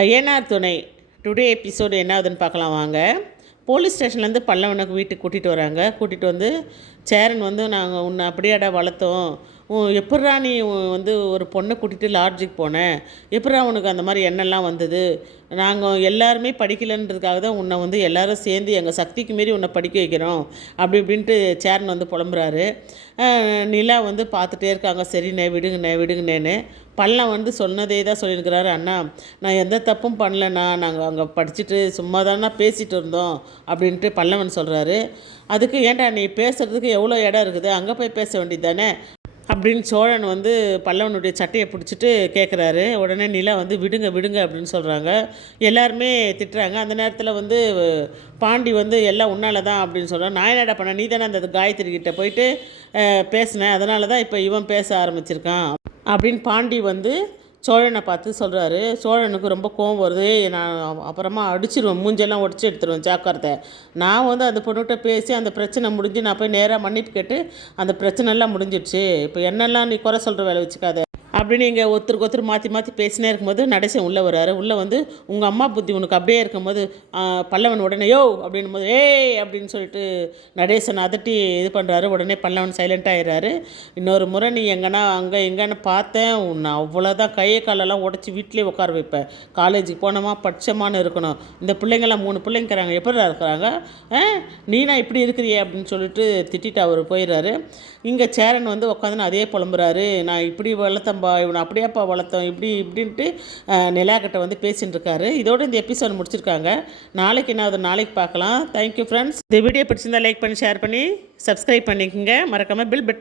ஐயனார் துணை today episode என்ன ஆகுதுன்னு பார்க்கலாம் வாங்க. போலீஸ் ஸ்டேஷன்லேருந்து பல்லவனுக்கு வீட்டுக்கு கூட்டிகிட்டு வராங்க. கூட்டிகிட்டு வந்து சேரன் வந்து நாங்கள் உன்னை அப்படியாடா வளர்த்தோம், எப்பட்றா நீ வந்து ஒரு பொண்ணை கூட்டிகிட்டு லாட்ஜுக்கு போனேன், எப்பட்றா உனக்கு அந்த மாதிரி எண்ணெல்லாம் வந்தது, நாங்கள் எல்லாருமே படிக்கலைன்றதுக்காக தான் உன்னை வந்து எல்லோரும் சேர்ந்து எங்கள் சக்திக்கு மீறி உன்னை படிக்க வைக்கிறோம் அப்படி இப்படின்ட்டு சேரன் வந்து புலம்புறாரு. நிலா வந்து பார்த்துட்டே இருக்காங்க. சரிண்ணே விடுங்கண்ணேன்னு. பள்ளம் வந்து சொன்னதே தான் சொல்லியிருக்கிறாரு. அண்ணா நான் எந்த தப்பும் பண்ணலண்ணா, நாங்கள் அங்கே படிச்சுட்டு சும்மா தானே பேசிகிட்டு இருந்தோம் அப்படின்ட்டு பல்லவன் சொல்கிறாரு. அதுக்கு ஏன்டா நீ பேசுகிறதுக்கு எவ்வளோ இடம் இருக்குது, அங்கே போய் பேச வேண்டியது தானே அப்படின்னு சோழன் வந்து பல்லவனுடைய சட்டையை பிடிச்சிட்டு கேட்குறாரு. உடனே நிலா வந்து விடுங்க அப்படின்னு சொல்கிறாங்க. எல்லாருமே திட்டுறாங்க. அந்த நேரத்தில் வந்து பாண்டி வந்து எல்லாம் உன்னால தான் அப்படின்னு சொல்கிறான். நான் என்னடா பண்ண, நீ தானே அந்த காயத்ரி கிட்ட போயிட்டு பேசினேன், அதனால தான் இப்போ இவன் பேச ஆரம்பிச்சிருக்கான் அப்படின்னு பாண்டி வந்து சோழனை பார்த்து சொல்கிறாரு. சோழனுக்கு ரொம்ப கோவம் வருது. நான் அப்புறமா அடிச்சிடுவேன், மூஞ்செல்லாம் உடச்சி எடுத்துருவேன், ஜாக்கிரதை. நான் வந்து அந்த பொண்ணுகிட்ட பேசி அந்த பிரச்சனை முடிஞ்சு நான் போய் நேராக மன்னிப்பு கேட்டு அந்த பிரச்சனைலாம் முடிஞ்சிடுச்சு. இப்போ என்னெல்லாம் நீ குறை சொல்கிற வேலை வச்சுக்காத அப்படின்னு இங்கே ஒருத்தருக்கு மாற்றி பேசினே இருக்கும்போது நடேசன் உள்ளே வர்றாரு. உள்ளே வந்து உங்கள் அம்மா புத்தி உனக்கு அப்படியே இருக்கும்போது பல்லவன் உடனே யோ அப்படின்னும் போது ஏய் அப்படின்னு சொல்லிட்டு நடேசன் அதட்டி இது பண்ணுறாரு. உடனே பல்லவன் சைலண்ட்டாக ஆயிடுறாரு. இன்னொரு முறை நீ எங்கன்னா அங்கே எங்கன்னு பார்த்தேன், உன்னை அவ்வளோதான் கையை காலெல்லாம் உடச்சி வீட்டிலே உட்கார வைப்பேன். காலேஜுக்கு போனோமா படித்தமானு இருக்கணும். இந்த பிள்ளைங்கள்லாம் 3 பிள்ளைங்கிறாங்க, எப்படி இருக்கிறாங்க, நீனா இப்படி இருக்கிறியே அப்படின்னு சொல்லிட்டு திட்டிட்டு அவர் போயிடுறாரு. இங்கே சேரன் வந்து உட்காந்துன்னு அதே புலம்புறாரு. நான் இப்படி வளர்த்தம்பா, இவனை அப்படியாப்பா வளர்த்தோம், இப்படின்ட்டு நிலாக்கிட்ட வந்து பேசின்னு இருக்காரு. இதோடு இந்த எபிசோட் முடிச்சிருக்காங்க. நாளைக்கு என்ன ஆகுது நாளைக்கு பார்க்கலாம். Thank you friends. இந்த வீடியோ பிடிச்சிருந்தா லைக் பண்ணி ஷேர் பண்ணி சப்ஸ்கிரைப் பண்ணிக்கோங்க. மறக்காமல் பில் பட்டன்